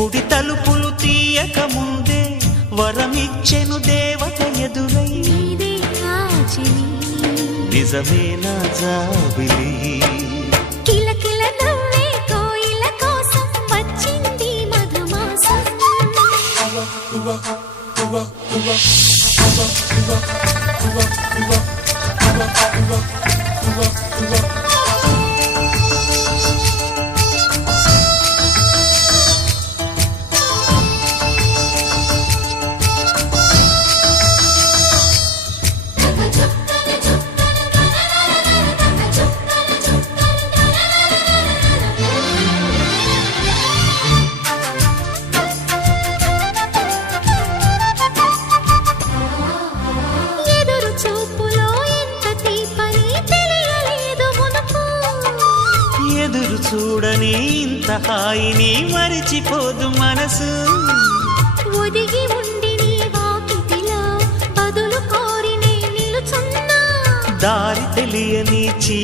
గుడి తలుపులు తీయక ముందే వరమిచ్చెను దేవత ఎదురై నిజమేనా జాబిలి కిలకిల నవ్వే కోయిల కోసం వచ్చింది మధుమాసం ఎదురు చూడని ఇంత హాయిని మరిచిపోదు మనసు ఒదిగి ఉండి నీ వాకిటిలో బదులు కోరి నే నిలుచున్నా దారి తెలియని